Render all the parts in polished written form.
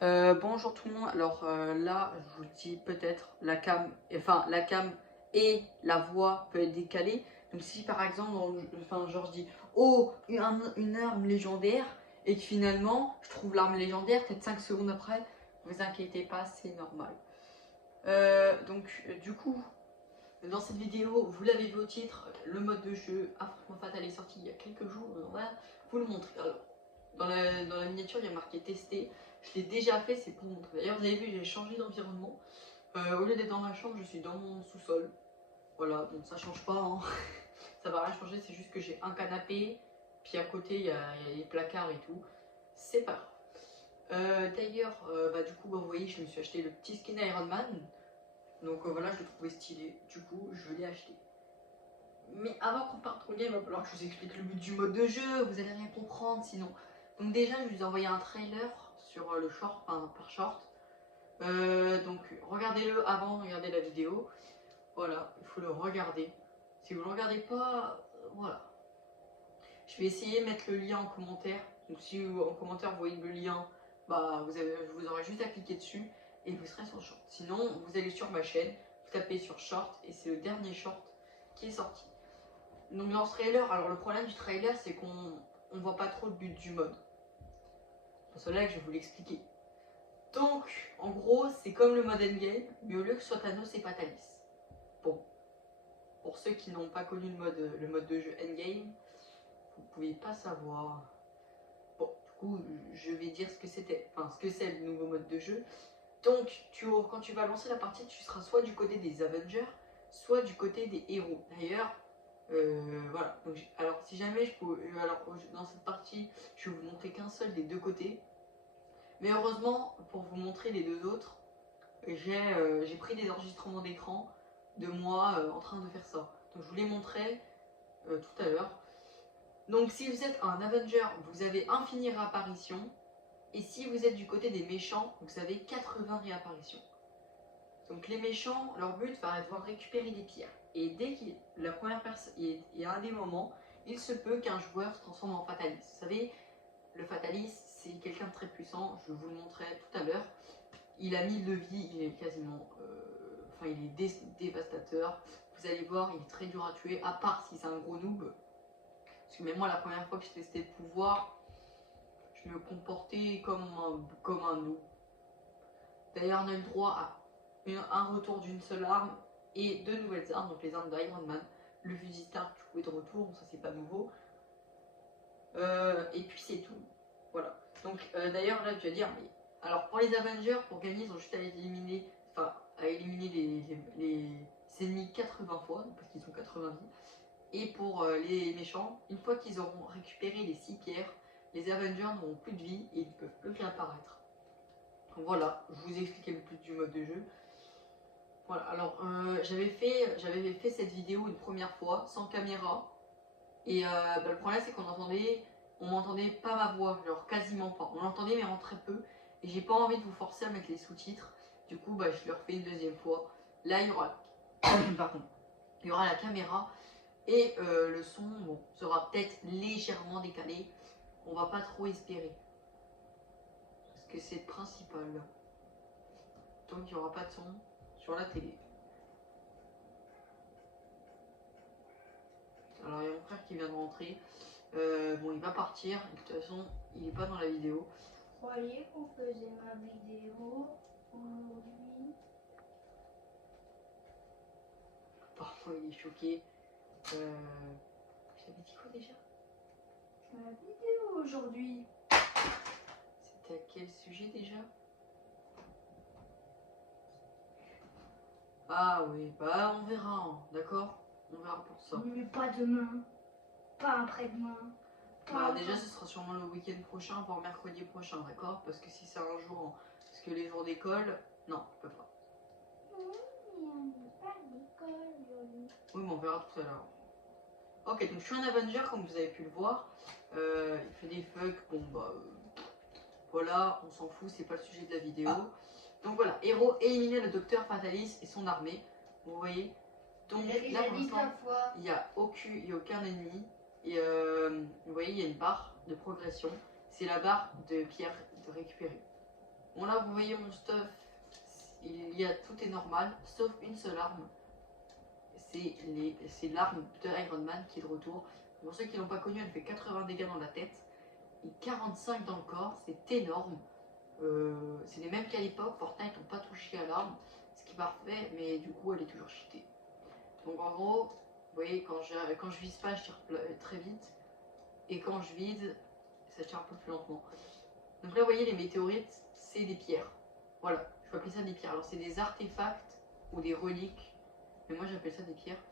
Bonjour tout le monde. Alors là, je vous le dis peut-être, la cam et la voix peut être décalée. Donc si par exemple, genre je dis oh une arme légendaire et que finalement je trouve l'arme légendaire peut-être 5 secondes après, vous inquiétez pas, c'est normal. Du coup, dans cette vidéo, vous l'avez vu au titre, le mode de jeu Affrontement Fatal est sorti il y a quelques jours. On va vous le montrer. Alors, dans la miniature, il y a marqué tester. Je l'ai déjà fait, c'est pour vous montrer. D'ailleurs, vous avez vu, j'ai changé d'environnement. Au lieu d'être dans ma chambre, je suis dans mon sous-sol. Voilà, donc ça change pas. Hein. Ça va rien changer, c'est juste que j'ai un canapé. Puis à côté, il y a les placards et tout. C'est pas grave. D'ailleurs, du coup, vous voyez, je me suis acheté le petit skin Iron Man. Donc voilà, je le trouvais stylé. Du coup, je l'ai acheté. Mais avant qu'on parte au game, il va falloir que je vous explique le but du mode de jeu. Vous allez rien comprendre sinon. Donc déjà, je vous ai envoyé un trailer sur le short, enfin par short. Donc regardez-le avant, regardez la vidéo. Voilà, il faut le regarder. Si vous ne le regardez pas, voilà. Je vais essayer de mettre le lien en commentaire. Donc si en commentaire vous voyez le lien, vous aurez juste à cliquer dessus et vous serez sur short. Sinon, vous allez sur ma chaîne, vous tapez sur short et c'est le dernier short qui est sorti. Donc dans ce trailer, alors le problème du trailer c'est qu'on ne voit pas trop le but du mode. Pour cela que je vais vous l'expliquer. Donc en gros c'est comme le mode endgame, mais au lieu que ce soit Thanos et Fatalis. Bon, pour ceux qui n'ont pas connu le mode de jeu endgame, vous ne pouvez pas savoir. Bon, du coup je vais dire ce que c'était, enfin ce que c'est le nouveau mode de jeu. Donc quand tu vas lancer la partie, tu seras soit du côté des Avengers, soit du côté des héros. D'ailleurs, voilà. Donc, alors, si jamais dans cette partie, je vais vous montrer qu'un seul des deux côtés. Mais heureusement, pour vous montrer les deux autres, j'ai pris des enregistrements d'écran de moi en train de faire ça. Donc, je vous les montrerai tout à l'heure. Donc, si vous êtes un Avenger, vous avez infini réapparition. Et si vous êtes du côté des méchants, vous avez 80 réapparitions. Donc les méchants, leur but va être de récupérer des pierres. Et dès que la première personne, et à un des moments, il se peut qu'un joueur se transforme en fataliste. Vous savez, le fataliste, c'est quelqu'un de très puissant, je vous le montrerai tout à l'heure. Il a 1000 de vie, il est quasiment... il est dévastateur. Vous allez voir, il est très dur à tuer, à part si c'est un gros noob. Parce que même moi, la première fois que je testais le pouvoir, je me comportais comme un noob. D'ailleurs, on a eu le droit à un retour d'une seule arme et deux nouvelles armes, donc les armes d'Iron Man. Le fusil Stark, du coup, est de retour, ça c'est pas nouveau. Et puis c'est tout. Voilà. Donc d'ailleurs, là, tu vas dire, mais alors pour les Avengers, pour gagner, ils ont juste à éliminer, les ennemis 80 fois, parce qu'ils ont 80 vies. Et pour les méchants, une fois qu'ils auront récupéré les 6 pierres, les Avengers n'auront plus de vie et ils ne peuvent plus réapparaître. Donc voilà, je vous ai expliqué le but du mode de jeu. Voilà, alors j'avais fait cette vidéo une première fois sans caméra et le problème c'est on m'entendait pas ma voix, genre quasiment pas. On l'entendait mais en très peu et j'ai pas envie de vous forcer à mettre les sous-titres. Du coup, je le refais une deuxième fois. Là, il y aura, pardon, il y aura la caméra et le son sera peut-être légèrement décalé. On va pas trop espérer parce que c'est le principal. Donc il n'y aura pas de son sur la télé. Alors il y a mon frère qui vient de rentrer. Il va partir. De toute façon, il n'est pas dans la vidéo. Vous croyez qu'on faisait ma vidéo aujourd'hui? Parfois, il est choqué. Je t'avais dit quoi déjà? Ma vidéo aujourd'hui. C'était à quel sujet déjà? Ah oui, on verra, hein, d'accord? On verra pour ça. Mais pas demain, pas après-demain. Déjà, ce sera sûrement le week-end prochain, voire mercredi prochain, d'accord? Parce que si c'est un jour, parce que les jours d'école, non, je peux pas. Oui, mais on n'est pas à l'école aujourd'hui. Oui, mais on verra tout à l'heure. Ok, donc je suis un Avenger, comme vous avez pu le voir. Il fait des fucks, voilà, on s'en fout, c'est pas le sujet de la vidéo. Donc voilà, héros éliminer le docteur Fatalis et son armée. Vous voyez. Donc là pour l'instant, il n'y a aucun ennemi. Et vous voyez, il y a une barre de progression. C'est la barre de pierre de récupérer. Bon là vous voyez mon stuff, tout est normal, sauf une seule arme. C'est l'arme de Iron Man qui est de retour. Pour ceux qui l'ont pas connu, elle fait 80 dégâts dans la tête et 45 dans le corps, c'est énorme. C'est les mêmes qu'à l'époque, Fortnite n'ont pas touché à l'arme, ce qui est parfait, mais du coup elle est toujours cheatée. Donc en gros, vous voyez, quand je vise pas, je tire très vite, et quand je vise, ça tire un peu plus lentement. Donc là, vous voyez, les météorites, c'est des pierres. Voilà, je peux appeler ça des pierres. Alors c'est des artefacts ou des reliques, mais moi j'appelle ça des pierres.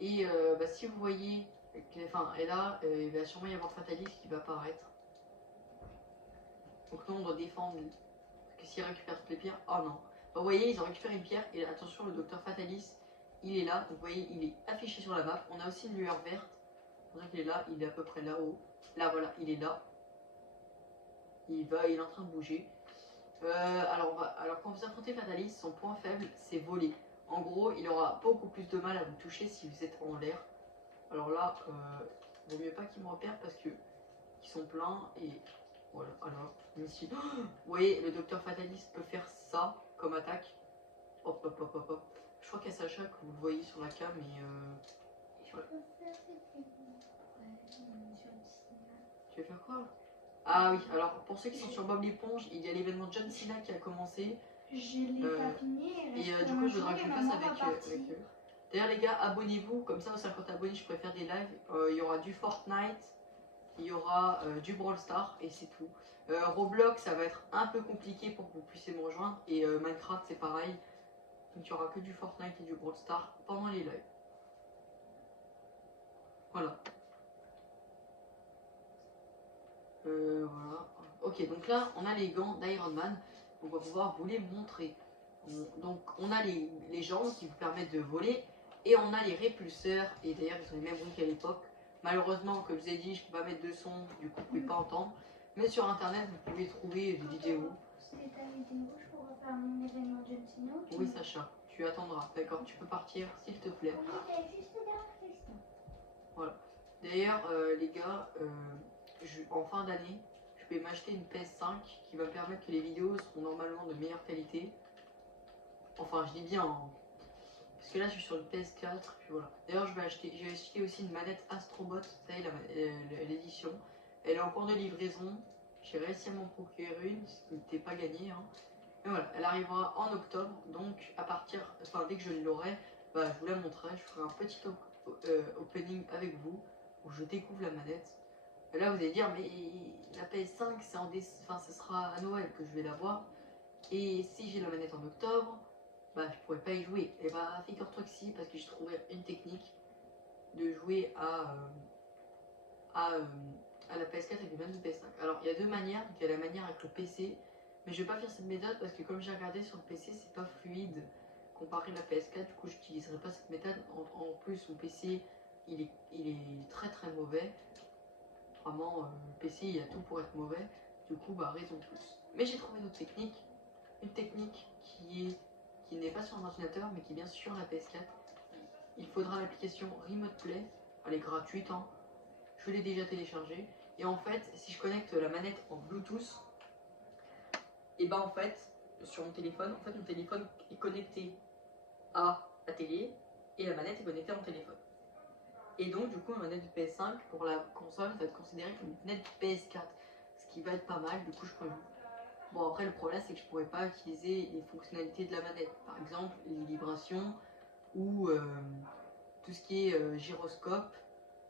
Et si vous voyez, et là, il va sûrement y avoir Fatalis qui va apparaître. Donc nous on doit défendre, parce que s'ils récupèrent toutes les pierres, oh non. Vous voyez, ils ont récupéré une pierre, et attention, le docteur Fatalis, il est là. Donc vous voyez, il est affiché sur la map. On a aussi une lueur verte. Vous voyez qu'il est là, il est à peu près là-haut. Là voilà, il est là. Il est en train de bouger. Alors quand vous affrontez Fatalis, son point faible, c'est voler. En gros, il aura beaucoup plus de mal à vous toucher si vous êtes en l'air. Alors là, vaut mieux pas qu'il me repère parce que ils sont pleins et voilà. Alors, ici, vous voyez, le docteur Fatalis peut faire ça comme attaque. Hop, hop, hop, hop, hop. Je crois qu'à Sacha que vous le voyez sur la cam et Je peux faire tu veux faire quoi là? Ah oui, alors pour ceux qui sont sur Bob l'éponge, il y a l'événement John Cena qui a commencé. Je l'ai pas fini. Et du coup, je voudrais que je le fasse avec eux. D'ailleurs, les gars, abonnez-vous. Comme ça, aux 50 abonnés, je pourrais faire des lives. Il y aura du Fortnite, il y aura du Brawl Stars et c'est tout. Roblox, ça va être un peu compliqué pour que vous puissiez me rejoindre. Et Minecraft, c'est pareil. Donc, il n'y aura que du Fortnite et du Brawl Stars pendant les lives. Voilà. Voilà. Ok, donc là, on a les gants d'Iron Man. On va pouvoir vous les montrer. Donc, on a les jambes qui vous permettent de voler. Et on a les répulseurs. Et d'ailleurs, ils sont les mêmes bruits qu'à l'époque. Malheureusement, comme je vous ai dit, je ne peux pas mettre de son. Du coup, vous ne pouvez pas entendre. Mais sur internet, vous pouvez trouver des vidéos. C'était ta vidéo, je pourrais faire mon événement John Cena. Oui, Sacha, tu attendras. D'accord, tu peux partir, s'il te plaît. Oui, t'as juste une dernière question. Voilà. D'ailleurs, les gars, en fin d'année, je vais m'acheter une PS5 qui va me permettre que les vidéos seront normalement de meilleure qualité. Enfin, je dis bien, hein. Parce que là, je suis sur une PS4. Puis voilà. D'ailleurs, j'ai acheté aussi une manette Astrobot, vous savez, l'édition. Elle est en cours de livraison. J'ai réussi à m'en procurer une, ce qui n'était pas gagné. Hein. Mais voilà, elle arrivera en octobre. Donc, dès que je l'aurai, je vous la montrerai. Je ferai un petit opening avec vous où je découvre la manette. Et là, vous allez dire, mais la PS5, ce sera à Noël que je vais l'avoir. Et si j'ai la manette en octobre, je pourrais pas y jouer. Et figure-toi que si, parce que j'ai trouvé une technique de jouer à la PS4 avec les manettes de PS5. Alors, il y a deux manières. Il y a la manière avec le PC, mais je vais pas faire cette méthode parce que comme j'ai regardé sur le PC, c'est pas fluide comparé à la PS4. Du coup, j'utiliserai pas cette méthode. En plus, mon PC, il est très très mauvais. Vraiment, le PC, il y a tout pour être mauvais. Du coup, raison de plus. Mais j'ai trouvé une autre technique. Une technique qui n'est pas sur un ordinateur, mais qui est bien sur la PS4. Il faudra l'application Remote Play. Elle est gratuite, hein. Je l'ai déjà téléchargée. Et en fait, si je connecte la manette en Bluetooth, et en fait, sur mon téléphone, mon téléphone est connecté à la télé et la manette est connectée à mon téléphone. Et donc, du coup, ma manette de PS5 pour la console va être considérée comme une manette de PS4, ce qui va être pas mal. Du coup, je peux. Bon, après, le problème, c'est que je pourrais pas utiliser les fonctionnalités de la manette. Par exemple, les vibrations ou tout ce qui est gyroscope,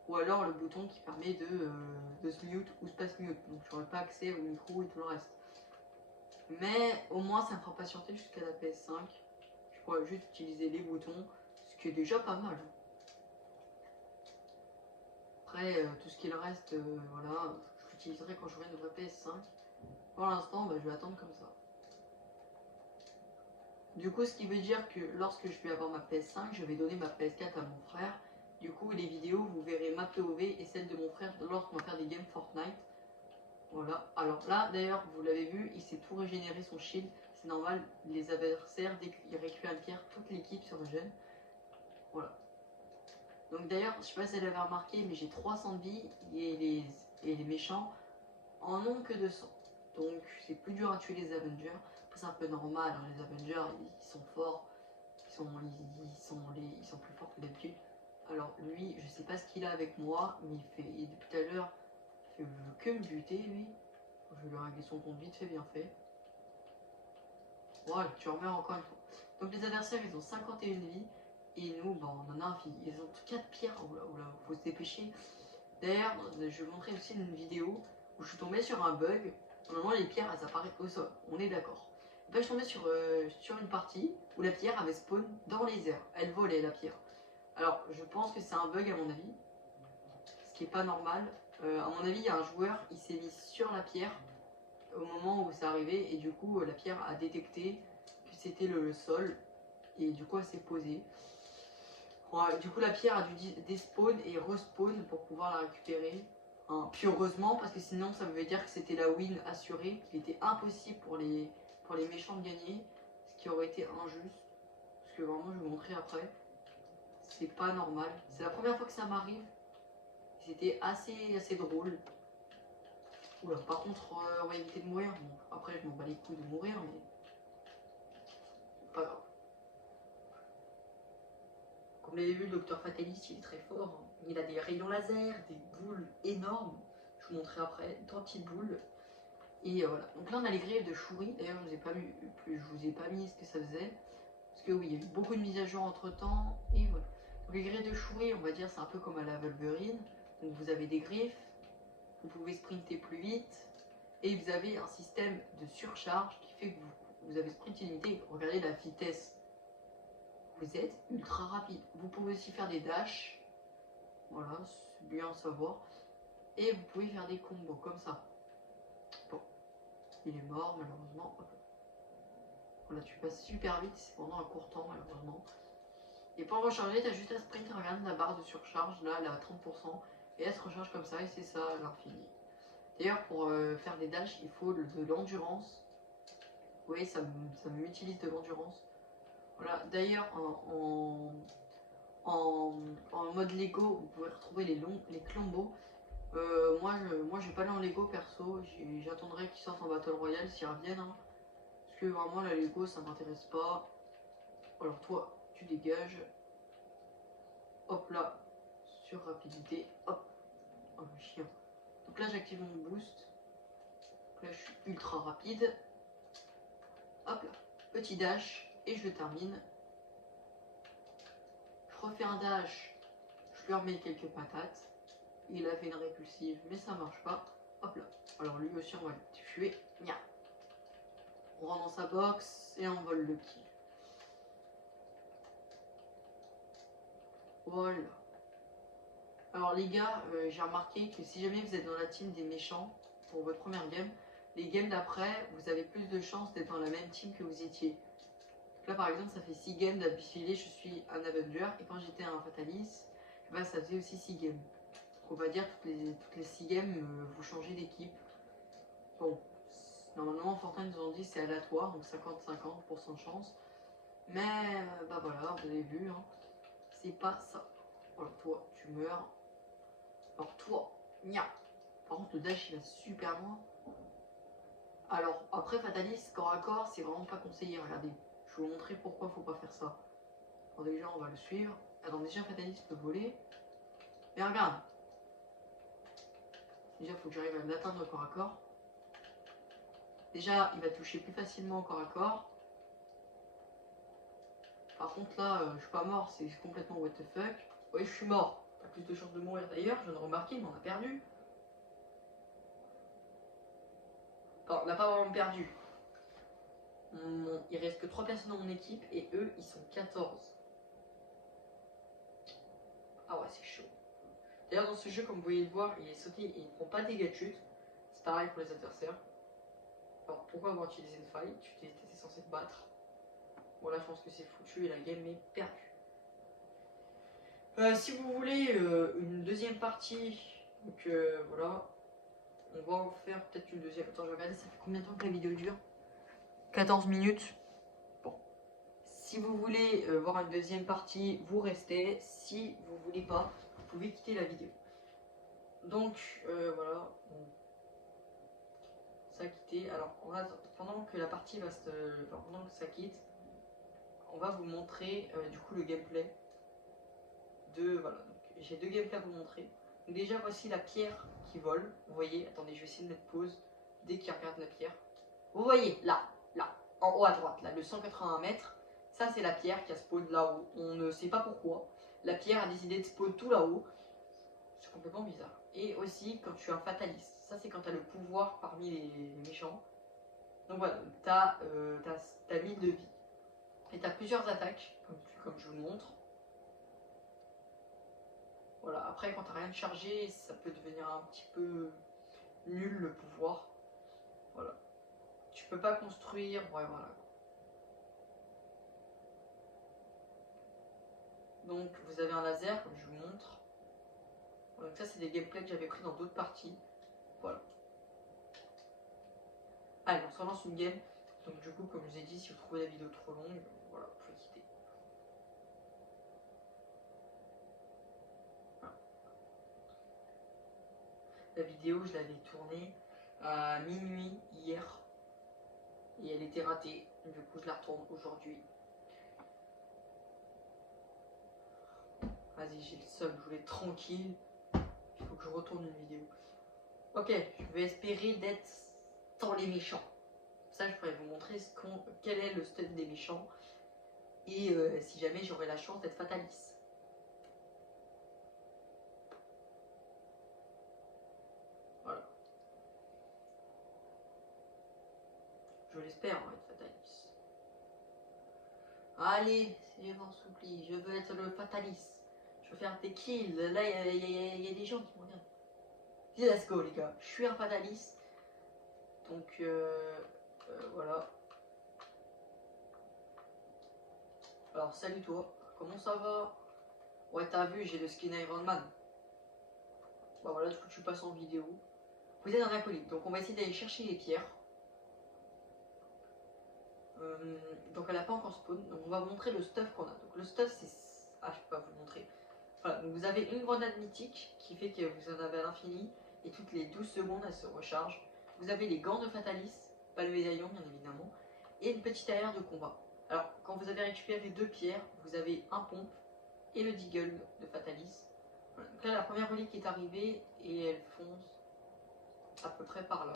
ou alors le bouton qui permet de se mute ou space mute. Donc, j'aurais pas accès au micro et tout le reste. Mais au moins, ça me fera patienter jusqu'à la PS5. Je pourrais juste utiliser les boutons, ce qui est déjà pas mal. Après, tout ce qui est le reste, voilà, je l'utiliserai quand j'aurai une vraie PS5. Pour l'instant, je vais attendre comme ça. Du coup, ce qui veut dire que lorsque je vais avoir ma PS5, je vais donner ma PS4 à mon frère. Du coup, les vidéos, vous verrez ma POV et celle de mon frère lorsqu'on va faire des games Fortnite. Voilà. Alors là, d'ailleurs, vous l'avez vu, il s'est tout régénéré son shield. C'est normal, les adversaires, dès qu'ils récupèrent une pierre, toute l'équipe se régène. Voilà. Donc d'ailleurs, je sais pas si elle avait remarqué, mais j'ai 300 de vie et les méchants en ont que 200. donc c'est plus dur à tuer les Avengers. C'est un peu normal, hein, les Avengers ils sont forts, ils sont plus forts que d'habitude. Alors lui, je sais pas ce qu'il a avec moi, mais depuis tout à l'heure, il veut que me buter lui. Je vais lui régler son compte vite fait, bien fait. Voilà, tu remeurs encore une fois. Donc les adversaires ils ont 51 vies, et nous bah, on en a un vie. Ils ont 4 pierres, oula, faut se dépêcher. D'ailleurs, je vais vous montrer aussi une vidéo où je suis tombée sur un bug. Normalement les pierres elles apparaissent au sol, on est d'accord. Je suis tombée sur une partie où la pierre avait spawn dans les airs, elle volait la pierre. Alors je pense que c'est un bug à mon avis, ce qui est pas normal. À mon avis il y a un joueur, il s'est mis sur la pierre au moment où c'est arrivé, et du coup la pierre a détecté que c'était le sol, et du coup elle s'est posée. Ouais, du coup la pierre a dû despawn et respawn pour pouvoir la récupérer. Hein. Puis heureusement, parce que sinon ça veut dire que c'était la win assurée, qu'il était impossible pour les méchants de gagner, ce qui aurait été injuste. Parce que vraiment je vais vous montrer après, c'est pas normal. C'est la première fois que ça m'arrive, c'était assez drôle. Oula, par contre, on va éviter de mourir. Bon, après, je m'en bats les couilles de mourir, mais pas grave. Comme vous l'avez vu, le docteur Fatalist, il est très fort. Hein. Il a des rayons laser, des boules énormes. Je vous montrerai après, 3 petites boules. Et voilà. Donc là, on a les griffes de Shuri. D'ailleurs, je vous ai pas mis ce que ça faisait. Parce que oui, il y a eu beaucoup de mises à jour entre temps. Et voilà. Donc les griffes de Shuri, on va dire, c'est un peu comme à la Wolverine. Donc vous avez des griffes. Vous pouvez sprinter plus vite. Et vous avez un système de surcharge qui fait que vous avez sprint illimité. Regardez la vitesse. Vous êtes ultra rapide. Vous pouvez aussi faire des dashs. Voilà, c'est bien à savoir. Et vous pouvez faire des combos comme ça. Bon, il est mort malheureusement. Voilà, tu passes super vite, c'est pendant un court temps malheureusement. Et pour recharger, tu as juste à sprint et regarde la barre de surcharge. Là, elle est à 30%. Et elle se recharge comme ça et c'est ça à l'infini. D'ailleurs, pour faire des dashs, il faut de l'endurance. Vous voyez, ça m'utilise de l'endurance. Voilà. D'ailleurs, en mode Lego, vous pouvez retrouver les Clombos. Moi, je vais pas aller en Lego perso. J'attendrai qu'ils sortent en Battle Royale s'ils reviennent. Hein. Parce que vraiment, la Lego, ça m'intéresse pas. Alors, toi, tu dégages. Hop là, sur rapidité. Hop. Oh, le chien. Donc là, j'active mon boost. Donc là, je suis ultra rapide. Hop là. Petit dash. Et je termine. Je refais un dash. Je lui remets quelques patates. Il a fait une répulsive, mais ça marche pas. Hop là. Alors lui aussi, on va le tuer. Nya. On rentre dans sa box et on vole le kill. Voilà. Alors les gars, j'ai remarqué que si jamais vous êtes dans la team des méchants pour votre première game, les games d'après, vous avez plus de chances d'être dans la même team que vous étiez. Donc là par exemple, ça fait 6 games d'affilée, je suis un Avenger, et quand j'étais un Fatalist, bah, ça faisait aussi 6 games. Donc on va dire toutes les 6 games, vous changez d'équipe. Bon, normalement Fortnite nous ont dit c'est aléatoire, donc 50-50% de chance. Mais bah voilà, vous avez vu, hein, c'est pas ça. Voilà, toi, tu meurs. Alors toi, nia. Par contre, le dash il va super loin. Alors après, Fatalist, corps à corps, c'est vraiment pas conseillé. Regardez, je vais vous montrer pourquoi faut pas faire ça. Alors déjà, on va le suivre. Alors déjà, Fatalist peut voler. Mais regarde. Déjà, il faut que j'arrive à l'atteindre au corps à corps. Déjà, il va toucher plus facilement au corps à corps. Par contre, là, je suis pas mort, c'est complètement what the fuck. Oui, je suis mort. T'as plus de chances de mourir d'ailleurs, je viens de remarquer, mais on a perdu. Enfin, on n'a pas vraiment perdu. Il reste que 3 personnes dans mon équipe et eux, ils sont 14. Ah ouais, c'est chaud. D'ailleurs, dans ce jeu, comme vous pouvez le voir, il est sauté et il ne prend pas de dégâts de chute. C'est pareil pour les adversaires. Alors, pourquoi avoir utilisé une faille? Tu étais censé te battre. Voilà, je pense que c'est foutu et la game est perdue. Si vous voulez une deuxième partie, donc voilà, on va en faire peut-être une deuxième. Attends, je vais regarder, ça fait combien de temps que la vidéo dure? 14 minutes. Bon. Si vous voulez voir une deuxième partie, vous restez. Si vous voulez pas, vous pouvez quitter la vidéo. Donc voilà. Bon. ça a quitté. Alors, pendant que la partie va pendant que ça quitte, on va vous montrer du coup le gameplay de. Voilà, donc j'ai 2 gameplays à vous montrer. Donc, déjà, voici la pierre qui vole. Vous voyez, attendez, je vais essayer de mettre pause dès qu'il regarde la pierre. Vous voyez, là, en haut à droite, là, le 181 mètres, ça c'est la pierre qui a spawn là-haut. On ne sait pas pourquoi. La pierre a décidé de spawn tout là-haut. C'est complètement bizarre. Et aussi quand tu es un fataliste. Ça c'est quand tu as le pouvoir parmi les méchants. Donc voilà, tu as 1000 de vie. Et tu as plusieurs attaques, comme je vous le montre. Voilà, après quand tu n'as rien de chargé, ça peut devenir un petit peu nul le pouvoir. Voilà. Tu peux pas construire, ouais voilà. Donc vous avez un laser, comme je vous montre. Donc ça c'est des gameplays que j'avais pris dans d'autres parties. Voilà. Allez, on se relance une game. Donc du coup, comme je vous ai dit, si vous trouvez la vidéo trop longue, voilà, vous pouvez quitter. Voilà. La vidéo, je l'avais tournée à minuit hier. Et elle était ratée. Du coup, je la retourne aujourd'hui. Vas-y, j'ai le seum, je voulais être tranquille. Il faut que je retourne une vidéo. Ok, je vais espérer d'être sans les méchants. Ça, je pourrais vous montrer quel est le stun des méchants. Et si jamais j'aurais la chance d'être fataliste. Voilà. Je l'espère, hein, être fataliste. Allez, c'est bon, s'oublie. Je veux être le fataliste. Je veux faire des kills. Là, il y a des gens qui me regardent. Dis, let's go, les gars. Je suis un fataliste. Donc, voilà. Alors, salut toi. Comment ça va? Ouais, t'as vu, j'ai le skin Iron Man. Bah voilà, du coup, tu passes en vidéo. Vous êtes un acolyte. Donc, on va essayer d'aller chercher les pierres. Donc, elle n'a pas encore spawn. Donc, on va vous montrer le stuff qu'on a. Donc, le stuff, c'est. Ah, je peux pas vous le montrer. Voilà, donc vous avez une grenade mythique qui fait que vous en avez à l'infini. Et toutes les 12 secondes, elle se recharge. Vous avez les gants de Fatalis, pas le médaillon bien évidemment, et une petite aire de combat. Alors, quand vous avez récupéré 2 pierres, vous avez un pompe et le deagle de Fatalis. Voilà. Donc là, la première relique est arrivée et elle fonce à peu près par là.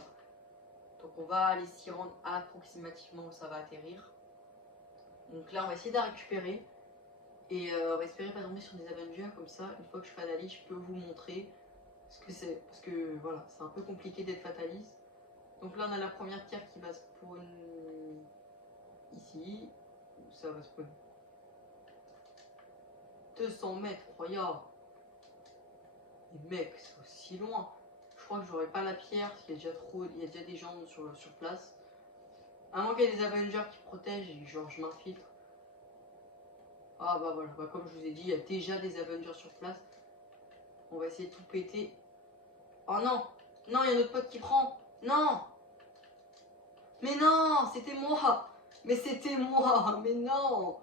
Donc on va aller s'y rendre approximativement où ça va atterrir. Donc là, on va essayer de la récupérer. Et on va espérer pas tomber sur des Avengers comme ça. Une fois que je suis fataliste, je peux vous montrer ce que c'est. Parce que voilà, c'est un peu compliqué d'être fataliste. Donc là, on a la première pierre qui va spawn ici. Où ça va spawn 200 mètres, regarde. Les mecs, c'est aussi loin. Je crois que j'aurai pas la pierre parce qu'il y a déjà des gens sur place. À moins qu'il y ait des Avengers qui protègent et genre je m'infiltre. Ah bah voilà, bah comme je vous ai dit, il y a déjà des Avengers sur place. On va essayer de tout péter. Oh non! Non, il y a notre pote qui prend! Non! Mais non! C'était moi! Mais c'était moi! Mais non!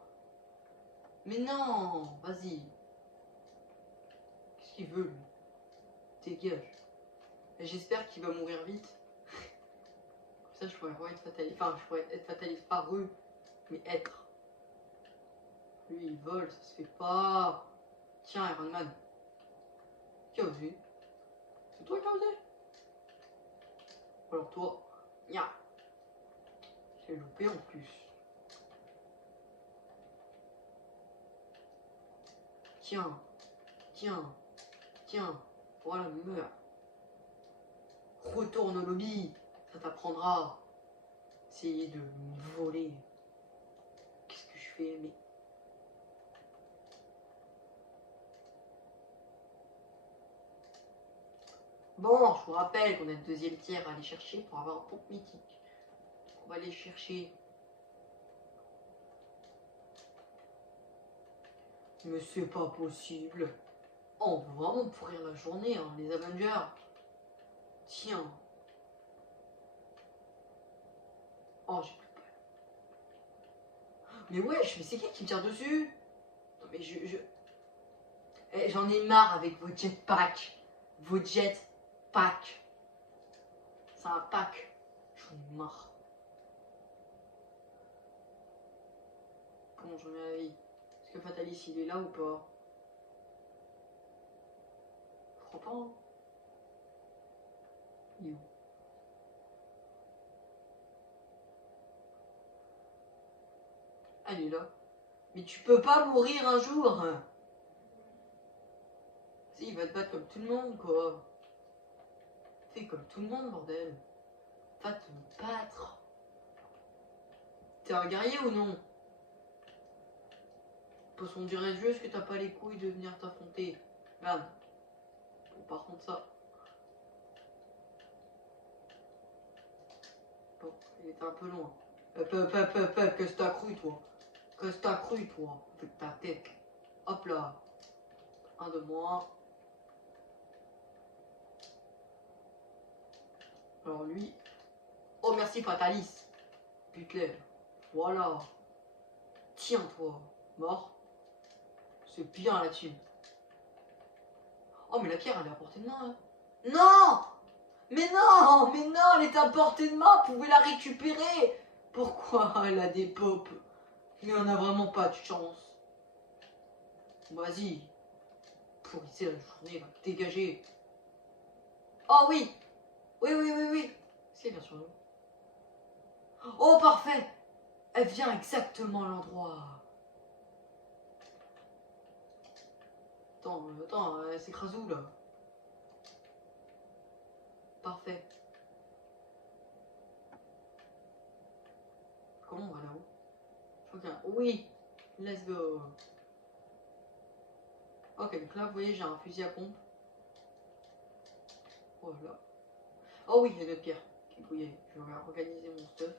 Mais non! Vas-y! Qu'est-ce qu'il veut lui? Dégage! Et j'espère qu'il va mourir vite. Comme ça je pourrais être fataliste. Enfin, je pourrais être fataliste par eux. Mais être. Lui il vole, ça se fait pas! Tiens, Iron Man! Qui a osé? C'est toi qui as osé? Alors toi, ya. J'ai loupé en plus. Tiens, tiens, tiens, voilà, meurs. Retourne au lobby, ça t'apprendra. Essayer de me voler. Qu'est-ce que je fais? Mais. Bon, je vous rappelle qu'on a une deuxième pierre à aller chercher pour avoir un pompe mythique. On va aller chercher. Mais c'est pas possible. Oh, on va vraiment pourrir la journée, hein, les Avengers. Tiens. Oh, j'ai plus peur. Mais wesh, mais c'est qui me tire dessus? Non mais Eh, j'en ai marre avec vos jetpacks. Vos jetpacks. C'est un pack. J'en ai marre. Comment j'en ai la vie? Est-ce que Fatalis il est là ou pas? Je crois pas. Hein. Il est où? Ah, il est là. Mais tu peux pas mourir un jour. Si, il va te battre comme tout le monde, quoi. Fais comme tout le monde, bordel. Va te battre. T'es un guerrier ou non? Parce qu'on dirait juste que t'as pas les couilles de venir t'affronter. Regarde. Bon, par contre, ça. Bon, il était un peu loin. Qu'est-ce que t'as cru, toi? Qu'est-ce que t'as cru, toi? Avec ta tête. Hop là. Un de moins. Alors lui. Oh, merci, Fatalis. Butler. Voilà. Tiens, toi. Mort. C'est bien là-dessus. Oh, mais la pierre, elle est à portée de main. Hein. Non! Mais non! Mais non, elle est à portée de main. Vous pouvez la récupérer. Pourquoi elle a des pops? Mais on n'a vraiment pas de chance. Vas-y. Pourrissez la journée, là. Dégagez. Oh oui! Oui, oui, oui, oui. C'est bien sûr nous. Oh, parfait! Elle vient exactement à l'endroit. Attends, elle s'écrase où, là? Parfait. Comment on va là-haut? Je crois qu'il y a... Oui! Let's go! Ok, donc là, vous voyez, j'ai un fusil à pompe. Voilà. Oh oui, il y a d'autres pierres. Ok, faut y aller. Je vais organiser mon stuff.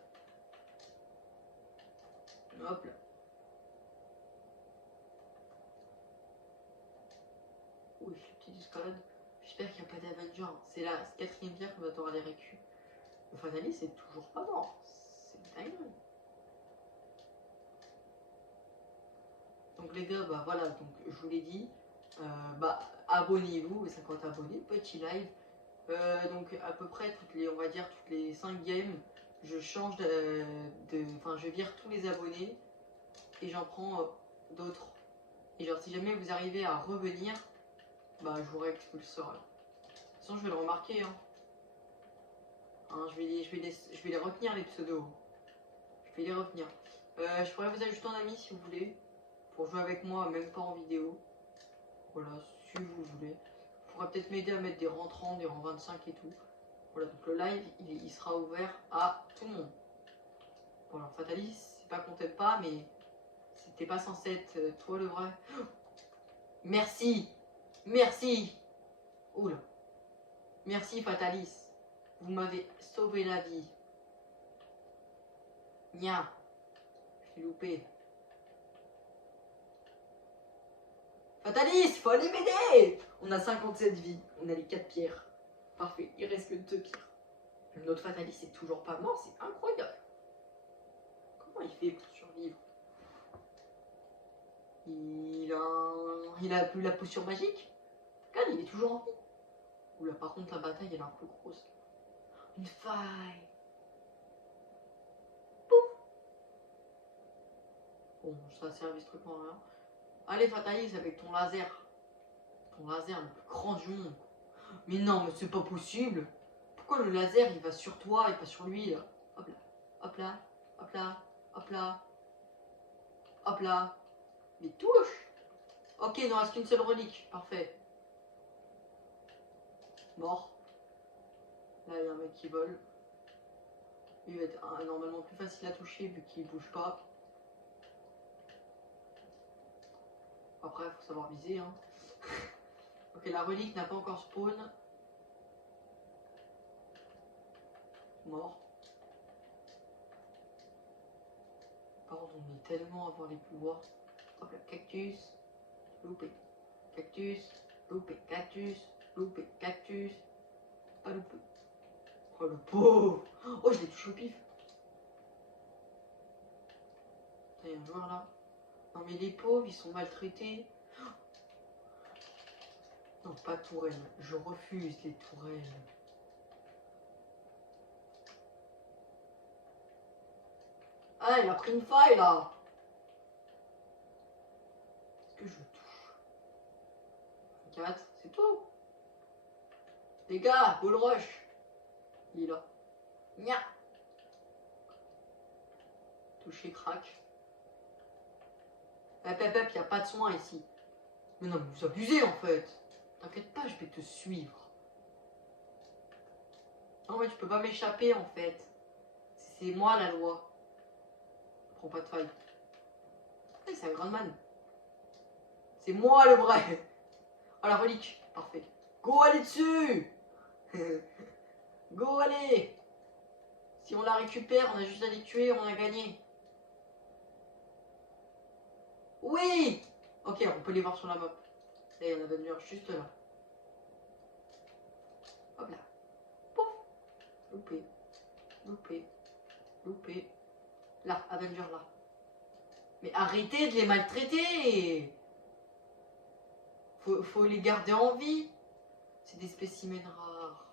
Hop là. Oui, petite escalade. J'espère qu'il n'y a pas d'Avenger. C'est la quatrième pierre qu'on va devoir aller récupérer. Le Fatalis, c'est toujours pas mort. C'est une dinguerie. Donc les gars, bah voilà, donc je vous l'ai dit. Bah abonnez-vous, 50 abonnés, petit live. Donc à peu près toutes les, on va dire toutes les 5 games, je change enfin je vire tous les abonnés et j'en prends d'autres. Et genre si jamais vous arrivez à revenir, bah je vous réexpulserai. De toute façon je vais le remarquer hein. Je vais les retenir les pseudos. Je vais les retenir. Je pourrais vous ajouter en ami si vous voulez. Pour jouer avec moi, même pas en vidéo. Voilà, si vous voulez. Vous pourrez peut-être m'aider à mettre des rangs 30, des rangs 25 et tout. Voilà, donc le live, il sera ouvert à tout le monde. Bon alors Fatalis, c'est pas qu'on t'aime pas, mais c'était pas censé être toi le vrai. Merci! Merci! Oula. Merci Fatalis. Vous m'avez sauvé la vie. Nia. Je l'ai loupé. Fatalis, faut aller m'aider! On a 57 vies, on a les 4 pierres. Parfait, il reste que 2 pierres. Notre Fatalis est toujours pas mort, c'est incroyable. Comment il fait pour survivre? Il a plus la potion magique? Regarde, il est toujours en vie. Oula, par contre, la bataille, elle est un peu grosse. Une faille. Pouf. Bon, ça a servi strictement à rien. Allez, Fatalis, avec ton laser. Ton laser le plus grand du monde. Mais non, mais c'est pas possible. Pourquoi le laser, il va sur toi et pas sur lui, là? Hop là, hop là, hop là, hop là. Hop là. Mais touche. Ok, il ne reste qu'une seule relique. Parfait. Mort. Là, il y a un mec qui vole. Il va être normalement plus facile à toucher vu qu'il bouge pas. Après, il faut savoir viser. Hein. Ok, la relique n'a pas encore spawn. Mort. Par contre, on est tellement à avoir les pouvoirs. Hop là, cactus. Loupé. Cactus. Loupé. Cactus. Loupé. Cactus. Pas loupé. Oh le pauvre. Oh, je l'ai touché au pif. Il y a un joueur là. Non mais les pauvres, ils sont maltraités. Non, pas tourelle. Je refuse les tourelles. Ah, il a pris une faille là. Est-ce que je touche? 4, c'est tout. Les gars, Bull Rush. Il est là. Nya. Toucher, crack. Hep, hep, hep, y a pas de soin ici. Mais non, mais vous abusez en fait. T'inquiète pas, je vais te suivre. Non, mais tu peux pas m'échapper en fait. C'est moi la loi. Prends pas de faille. Hey, c'est un grand man. C'est moi le vrai. Ah, la relique. Parfait. Go, allez dessus. Go, allez. Si on la récupère, on a juste à les tuer, on a gagné. Oui. Ok, on peut les voir sur la map. Et on a Avenger juste là. Hop là. Pouf. Loupé. Loupé. Loupé. Là, Avenger là. Mais arrêtez de les maltraiter. Faut les garder en vie. C'est des spécimens rares.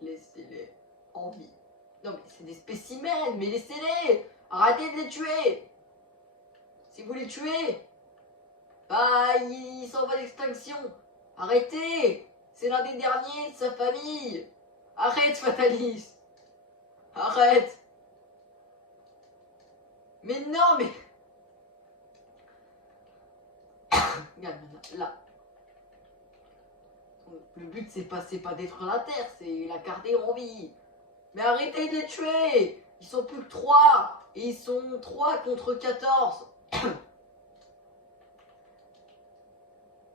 Laissez-les en vie. Non mais c'est des spécimens, mais laissez-les. Arrêtez de les tuer. Si vous les tuez, bah il s'en va d'extinction. Arrêtez. C'est l'un des derniers de sa famille. Arrête, Fatalis. Arrête. Mais non, mais... Regarde, là. Le but, c'est pas détruire la Terre, c'est la garder en vie. Mais arrêtez de les tuer. Ils sont plus que 3. Et ils sont 3 contre 14.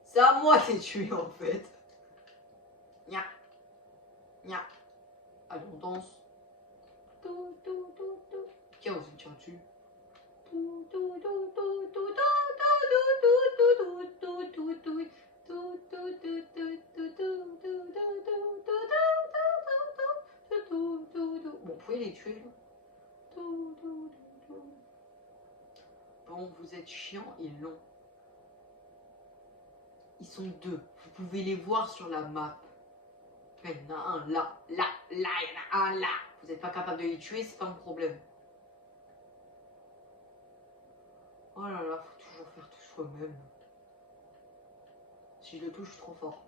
C'est à moi de les tuer, en fait. Nya. Nya. Allez, on danse. Qui a osé me tirer dessus? Bon, vous pouvez les tuer là. Bon, vous êtes chiants et longs. Ils sont 2. Vous pouvez les voir sur la map. Il y en a un là, là, là, il y en a un là. Vous n'êtes pas capable de les tuer, c'est pas un problème. Oh là là, faut toujours faire tout soi-même. Si je le touche, je suis trop fort.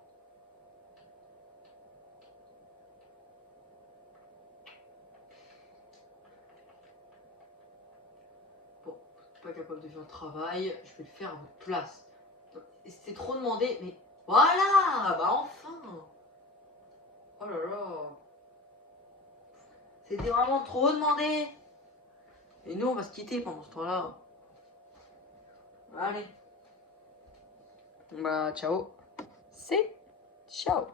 Bon, pas capable de faire le travail, je vais le faire à votre place. C'est trop demandé, mais voilà, bah enfin. Oh là là. C'était vraiment trop demandé. Et nous, on va se quitter pendant ce temps-là. Allez. Bah, ciao. C'est ciao.